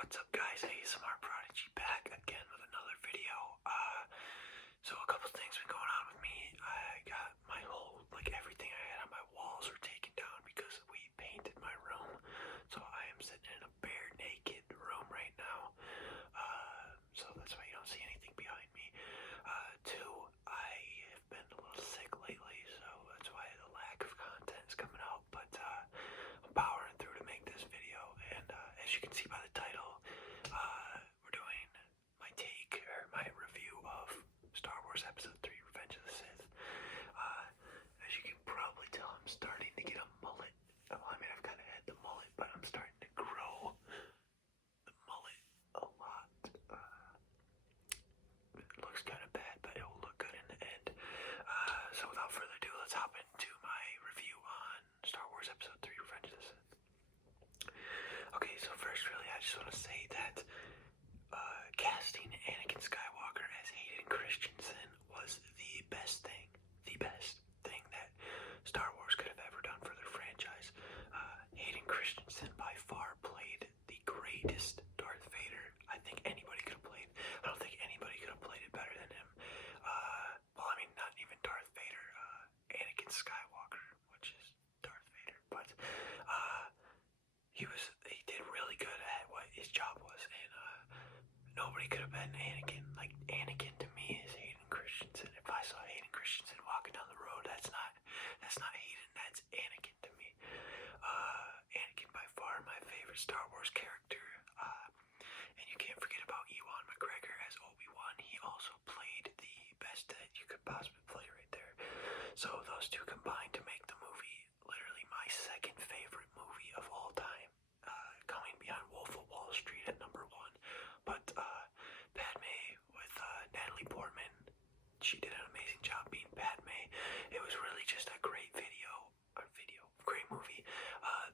What's up guys, ASMR Prodigy back again with another video. So a couple things been going on with me. I got my whole, everything I had on my walls were taken down because we painted my room. So I am sitting in a bare naked room right now. So that's why you don't see anything behind me. Two, I have been a little sick lately, so that's why the lack of content is coming out. But I'm powering through to make this video, and as you can see by the title, we're doing my review of Star Wars Episode 3, Revenge of the Sith. As you can probably tell, I'm starting to get a mullet. Well, I mean, I've kind of had the mullet, but I'm starting to grow the mullet a lot. It looks kind of bad, but it will look good in the end. So without further ado, let's hop into my review on Star Wars Episode 3, Revenge of the Sith. Okay, so first, really, I just want to say that casting Anakin Skywalker as Hayden Christensen was the best thing that Star Wars could have ever done for their franchise. Hayden Christensen by far played the greatest Darth Vader I think anybody could have played. I don't think anybody could have played it better than him. Well, I mean, not even Darth Vader, Anakin Skywalker, which is Darth Vader, but he did really good at what his job was, and nobody could have been Anakin. Like, Anakin to me is Hayden Christensen. If I saw Hayden Christensen walking down the road, that's not Hayden, that's Anakin to me. Anakin by far my favorite Star Wars character. And you can't forget about Ewan McGregor as Obi-Wan. He also played the best that you could possibly play right there. So those two combined to make the movie literally my second favorite movie of all time, coming behind Wolf of Wall Street at number one. But Padme with Natalie Portman, she did an amazing job being Padme. It was really just a great great movie.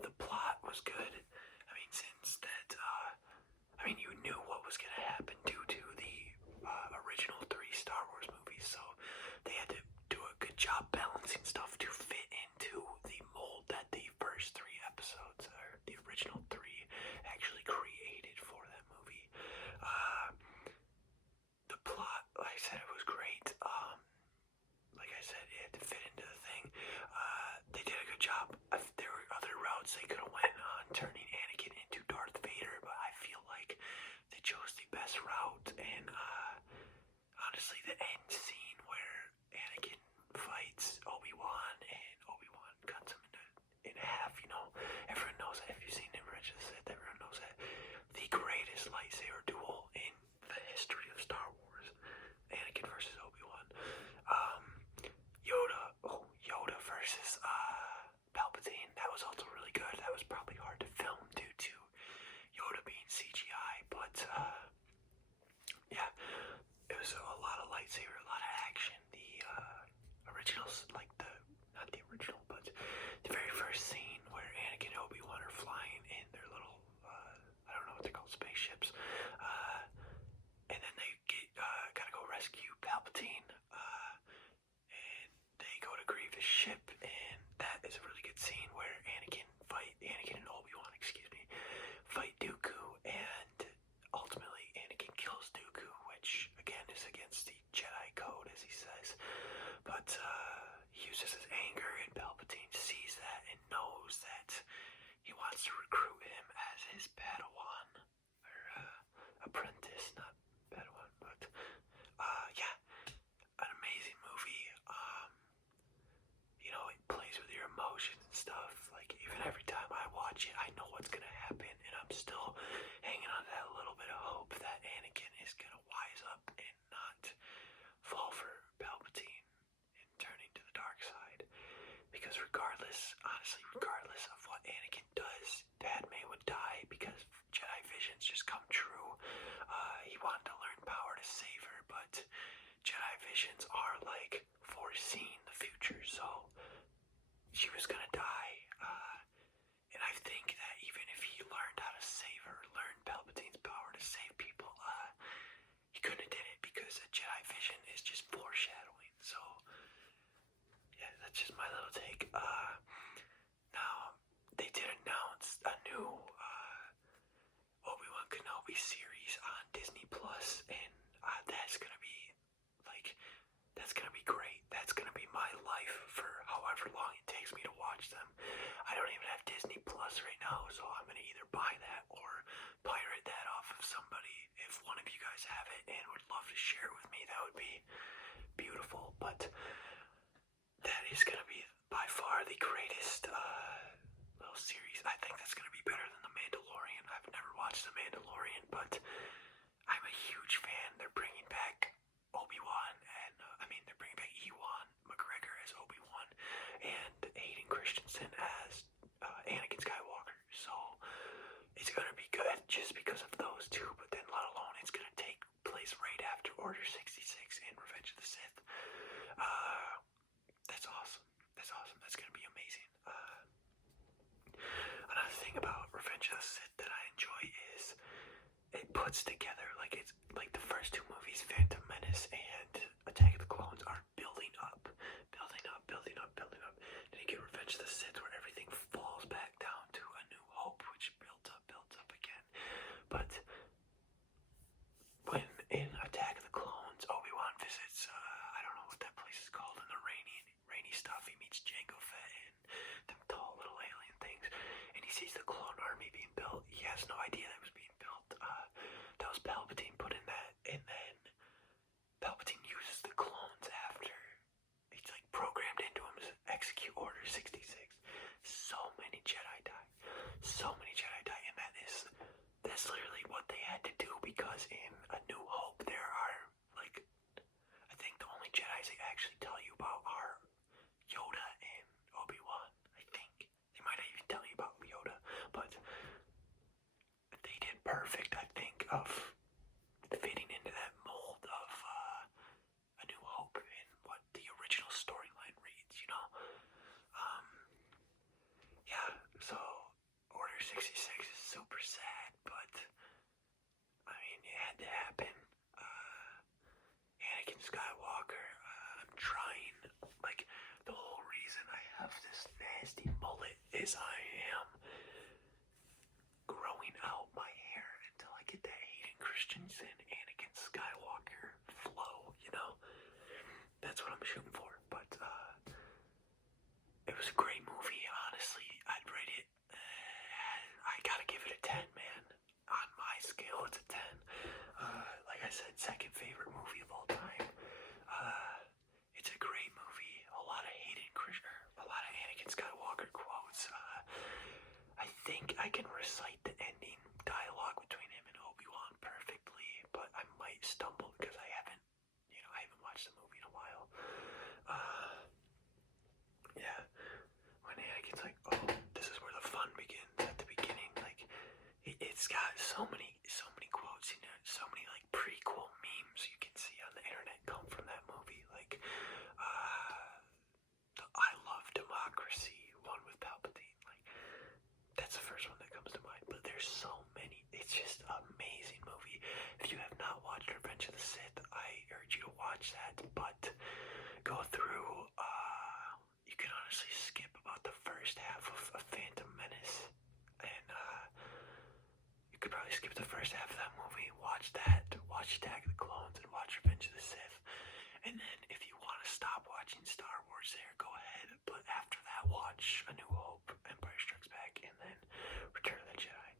The plot was good. I mean, since that, you knew what was going to happen due to the original 3 Star Wars movies, so they had to do a good job balancing stuff to fit into the mold that the first 3 episodes, or the original 3, actually created for that movie. The plot, like I said, it was great. Like I said, it had to fit into the thing. They did a good job. There were other routes they could have went on turning Anakin into Darth Vader, but I feel like they chose the best route. And honestly, the end scene where Anakin fights Obi-Wan and Obi-Wan cuts him in half, everyone knows that. If you've seen Revenge of the Sith, everyone knows that. The greatest lightsaber duel in the history of Star Wars. Anakin versus Obi-Wan. Yoda versus Palpatine. That was also really good. That was probably hard to film due to Yoda being CGI, but yeah, it was a lot of lightsaber, a lot of action. The originals, not the original, but the very first scene where Anakin and Obi-Wan are flying in their little, I don't know what they're called, spaceships, and then they gotta go rescue Palpatine, and they go to Grievous' ship, and that is a really good scene where Anakin and Obi-Wan, fight Dooku, and ultimately Anakin kills Dooku, which again is against the Jedi code, as he says, but he uses his anger, and Palpatine sees that and knows that he wants to recruit him as his Padawan, or apprentice, not Padawan, but yeah, an amazing movie. It plays with your emotions and stuff. Like, even every time I watch it, I know what's gonna happen, and I'm still hanging on to that little bit of hope that Anakin is gonna wise up and not fall for Palpatine and turning to the dark side. Because honestly, regardless of what Anakin does, Padme would die because Jedi visions just come true. He wanted to learn power to save her, but Jedi visions are like foreseeing the future, so she was gonna die. And I think that even if he learned how to save her, learned Palpatine's power to save people, he couldn't have did it because a Jedi vision is just foreshadowing. So yeah, that's just my little take. Now they did announce a new series on Disney Plus, and that's gonna be great. That's gonna be my life for however long it takes me to watch them. I don't even have Disney Plus right now, so I'm gonna either buy that or pirate that off of somebody. If one of you guys have it and would love to share it with me, that would be beautiful. But that is gonna be by far the greatest little series. I think that's gonna be better than The Mandalorian. I've never watched The Mandalorian, but I'm a huge fan. They're bringing back Obi-Wan, and they're bringing back Ewan McGregor as Obi-Wan, and Hayden Christensen as Anakin Skywalker. So it's gonna be good just because of those two. But then, let alone, it's gonna take place right after Order 66 and Revenge of the Sith. That's awesome. That's awesome. That's gonna be amazing. Another thing about Revenge of the Sith that I enjoy is it puts together, it's like the first two movies, Phantom Menace and Attack of the Clones, are building up. Then you get Revenge of the Sith where everything falls back down to A New Hope, which builds up again. But when in Attack of the Clones, Obi-Wan visits, I don't know what that place is called, in the rainy stuff, he meets Jango Fett and them tall little alien things, and he sees the clone army being built. He has no idea that was being built. That was Palpatine put in that, and then Palpatine uses the clones after. He's programmed into him to execute Order 66. So many Jedi die. And that's literally what they had to do, because in A New Hope there are, I think the only Jedis they actually tell you about are Yoda and Obi-Wan. I think they might not even tell you about Yoda, but they did perfect, I think, of fitting into that mold of A New Hope and what the original storyline reads, Yeah, so Order 66 is super sad, but it had to happen. Anakin Skywalker, I'm trying, the whole reason I have this nasty mullet is I am growing out my hair until I get that Hayden Christensen, Anakin Skywalker flow, That's what I'm shooting for. But it was a great movie, honestly. I'd rate it, I gotta give it a 10, man. On my scale, it's a 10. Like I said, second favorite movie of all time. It's a great movie. A lot of Anakin Skywalker quotes. I think I can recite the ending dialogue between him and Obi-Wan perfectly, but I might stumble because I haven't watched the movie in a while. Yeah, when Anakin's oh, this is where the fun begins, at the beginning, it's got so many quotes, so many prequel memes you can see on the internet come from that movie, the I Love Democracy one with Palpatine, that's the first one that comes to mind, but there's so many. It's just an amazing movie. If you have not watched Revenge of the Sith, I urge you to watch that, but go through, you can honestly skip about the first half of Phantom Menace, and you could probably skip the first half of that movie, watch Attack of the Clones, and watch Revenge of the Sith, and then if you want to stop watching Star Wars there, go ahead, but after that, watch A New Hope, Empire Strikes Back, and then Return of the Jedi.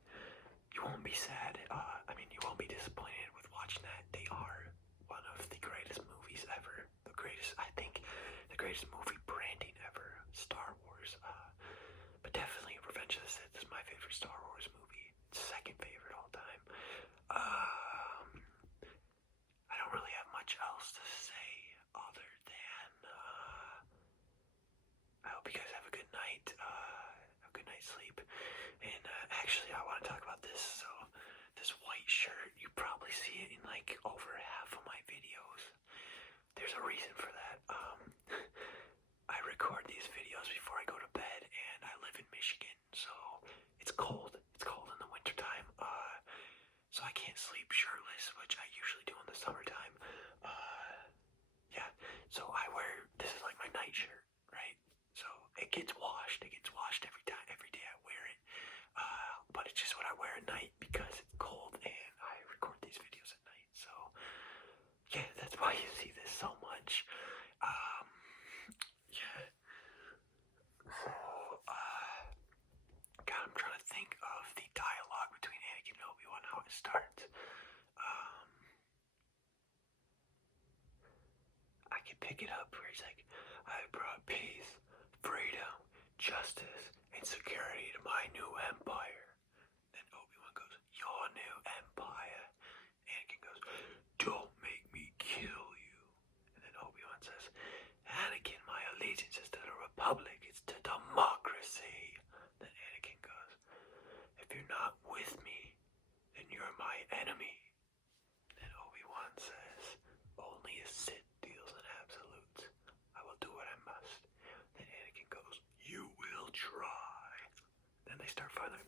You won't be sad, you won't be disappointed with watching that. They are one of the greatest movies ever, I think, the greatest movie branding ever, Star Wars, but definitely Revenge of the Sith is my favorite Star Wars movie, second favorite all time. I don't really have much else to say other than, I hope you guys have a good night, have a good night's sleep, and actually I want to talk about this. So this white shirt, you probably see it in over half of my videos. There's a reason for that. I record these videos before I go to bed, and I live in Michigan, so it's cold in the wintertime, so I can't sleep shirtless, which I usually do in the summertime. Yeah, so this is my night shirt, right? So it gets washed every day I wear it, but it's just what I wear at night because it's cold, and I so much. Yeah. So, God, I'm trying to think of the dialogue between Anakin and Obi-Wan, how it starts. I can pick it up where he's like, I brought peace, freedom, justice, and security to my new empire. Then Obi-Wan goes, your new empire. Anakin goes, don't make me kill you. And then Obi-Wan says, Anakin, my allegiance is to the Republic, it's to democracy. Then Anakin goes, if you're not with me, then you're my enemy. Then Obi-Wan says, only a Sith deals in absolutes. I will do what I must. Then Anakin goes, you will try. Then they start fighting.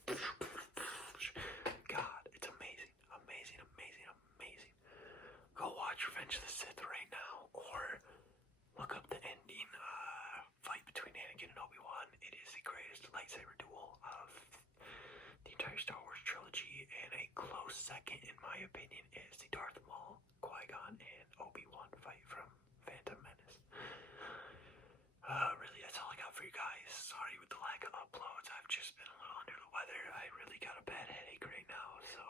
God, it's amazing. Amazing, amazing, amazing. Go watch Revenge of the Sith right now, or look up the ending fight between Anakin and Obi-Wan. It is the greatest lightsaber duel of the entire Star Wars trilogy, and a close second, in my opinion, is the Darth Maul, Qui-Gon, and Obi-Wan fight from Phantom Menace. Really, that's all I got for you guys. Sorry with the lack of uploads. I've just been a little under the weather. I really got a bad headache right now, so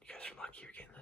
you guys are lucky you're getting